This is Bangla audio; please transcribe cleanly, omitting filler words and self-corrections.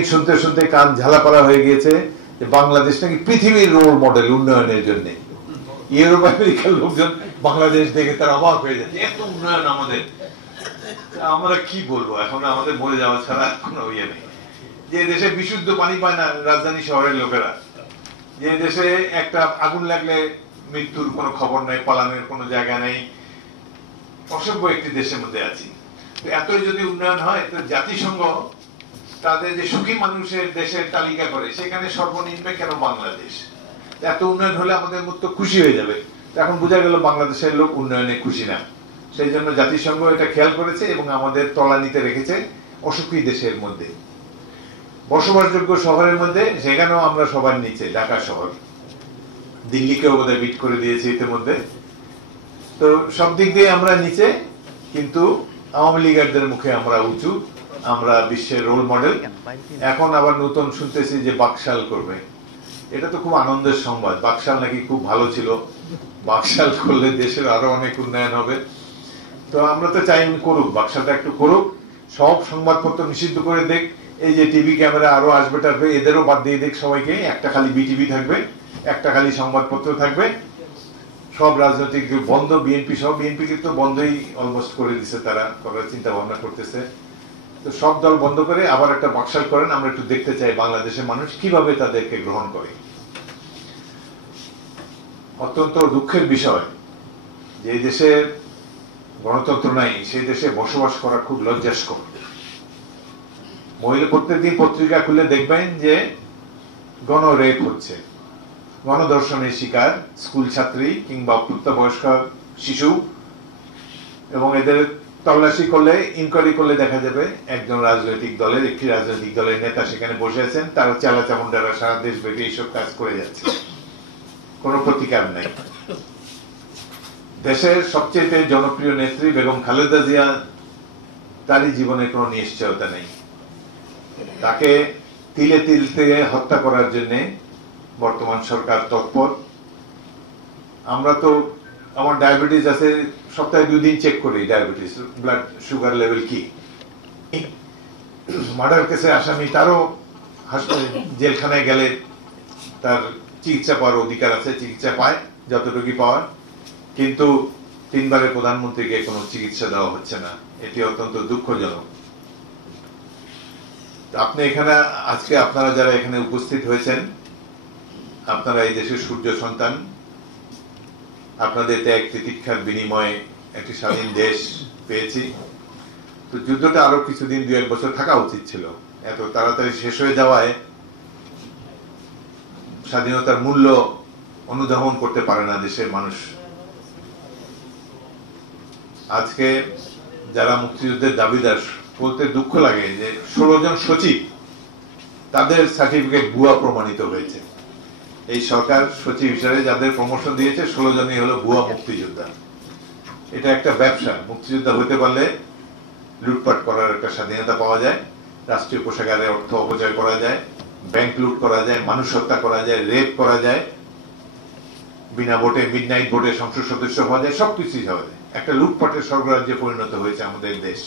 প্রতিদিন শুনতে শুনতে কান ঝালাপালা হয়ে গিয়েছে যে বাংলাদেশ নাকি পৃথিবীর রোল মডেল উন্নয়নের জন্য। ইউরোপ আমেরিকার লোকজন বাংলাদেশ দেখে তারা অবাক হয়ে যাচ্ছে, এত উন্নয়ন আমাদের। আমরা কি বলবো, এখন আমাদের মরে যাওয়া ছাড়া কোনো ইয়ে নেই। যে দেশে বিশুদ্ধ পানি পায় না রাজধানী শহরের লোকেরা, যে দেশে একটা আগুন লাগলে মৃত্যুর কোনো খবর নেই, পালানোর কোনো জায়গা নেই, অসভ্য একটি দেশের মধ্যে আছি। এতই যদি উন্নয়ন হয় তো জাতিসংঘ তাদের যে সুখী মানুষের দেশের তালিকা করে সেখানে সর্বনিম্নে কেন বাংলাদেশ? এত উন্নয়ন হলে আমাদের মতো খুশি হয়ে যাবে। এখন বোঝা গেল বাংলাদেশের লোক উন্নয়নে খুশি না। সেই জন্য জাতিসংঘ এটা খেয়াল করেছে এবং আমাদের তলানিতে রেখেছে অসুখী দেশের মধ্যে। বসবাসযোগ্য শহরের মধ্যে সেখানেও আমরা সবার নিচে, ঢাকা শহর, দিল্লিকেও বোধহয় বিট করে দিয়েছে ইতিমধ্যে। তো সব দিক দিয়ে আমরা নিচে, কিন্তু আওয়ামী লীগারদের মুখে আমরা উঁচু, আমরা বিশ্বের রোল মডেল। এখন আবার নতুন শুনতেছি যে বাকশাল করবে। এটা তো খুব আনন্দের সংবাদ। বাকশাল নাকি খুব ভালো ছিল, বাকশাল করলে দেশের আরো অনেক উন্নয়ন হবে। তো আমরা তো চাই করুক, বাকশালটা একটু করুক, সব সংবাদপত্র নিষিদ্ধ করে দেখ, এই যে টিভি ক্যামেরা আরো আসবে টাসবে এদেরও বাদ দিয়ে দেখ সবাইকে, একটা খালি বিটিভি থাকবে, একটা খালি সংবাদপত্র থাকবে, সব রাজনৈতিক বন্ধ, বিএনপি সব, বিএনপি কিন্তু বন্ধই অলমোস্ট করে দিচ্ছে, তারা করার চিন্তা ভাবনা করতেছে। তো সব দল বন্ধ করে আবার একটা বাকশাল করেন, আমরা একটু দেখতে চাই বাংলাদেশের মানুষ কিভাবে তাদেরকে গ্রহণ করে। অত্যন্ত দুঃখের বিষয় যে দেশে গণতন্ত্র নাই, সেই দেশে বসবাস করা খুব লজ্জাস্কর। মহিলা প্রত্যেকদিন পত্রিকা খুলে দেখবেন যে গণরেপ হচ্ছে, গণধর্ষণের শিকার স্কুল ছাত্রী কিংবা অপ্রাপ্তবয়স্ক শিশু, এবং এদের তল্লাশি করলে, ইনকোয়ারি করলে দেখা যাবে একজন রাজনৈতিক দলের, একটি রাজনৈতিক দলের নেতা সেখানে বসে আছেন, তারা চালা চামুন্ডারা সারা দেশ ব্যাপী এইসব কাজ করে যাচ্ছে, কোনো প্রতিকার নাই। দেশের সবচেয়ে জনপ্রিয় নেত্রী বেগম খালেদা জিয়া, তারই জীবনে কোনো নিশ্চয়তা নেই। তাকে তিলে তিল থেকে হত্যা করার জন্য বর্তমান সরকার তৎপর। আমরা তো, আমার ডায়াবেটিস আছে, সপ্তাহে 2 দিন চেক করি ডায়াবেটিস, ব্লাড সুগার লেভেল কি। মার্ডার কেসে আসামি, তারও জেলখানায় গেলে তার চিকিৎসা পাওয়ার অধিকার আছে, চিকিৎসা পায় যতটুকু পাওয়ার, কিন্তু 3 বারের প্রধানমন্ত্রীকে কোনো চিকিৎসা দেওয়া হচ্ছে না। এটি অত্যন্ত দুঃখজনক। আপনি এখানে আজকে, আপনারা যারা এখানে উপস্থিত হয়েছেন, আপনারা এই দেশের সূর্য সন্তান। আপনাদের ত্যাগ তিতিক্ষার বিনিময়ে একটি স্বাধীন দেশ পেয়েছি। তো যুদ্ধটা আরো কিছুদিন, 2-1 বছর থাকা উচিত ছিল। এত তাড়াতাড়ি শেষ হয়ে যাওয়ায় স্বাধীনতার মূল্য অনুধাবন করতে পারে না দেশের মানুষ। আজকে যারা মুক্তিযুদ্ধের দাবিদার, বলতে দুঃখ লাগে যে 16 জন সচিব, তাদের সার্টিফিকেট ভুয়া প্রমাণিত হয়েছে। এই সরকার সচিব হিসাবে যাদের প্রমোশন দিয়েছে 16 জনই হলো ভুয়া মুক্তিযোদ্ধা। এটা একটা ব্যবসা। মুক্তিযোদ্ধা হতে পারলে লুটপাট করার একটা স্বাধীনতা পাওয়া যায়, রাষ্ট্রীয় কোষাগারে অর্থ অপচয় করা যায়, ব্যাংক লুট করা যায়, মানুষ হত্যা করা যায়, রেপ করা যায়, বিনা ভোটে, মিডনাইট ভোটে সংসদ সদস্য হওয়া যায়, সবকিছুই হওয়া যায়। একটা লুটপাটের স্বর্গরাজ্যে পরিণত হয়েছে আমাদের দেশ।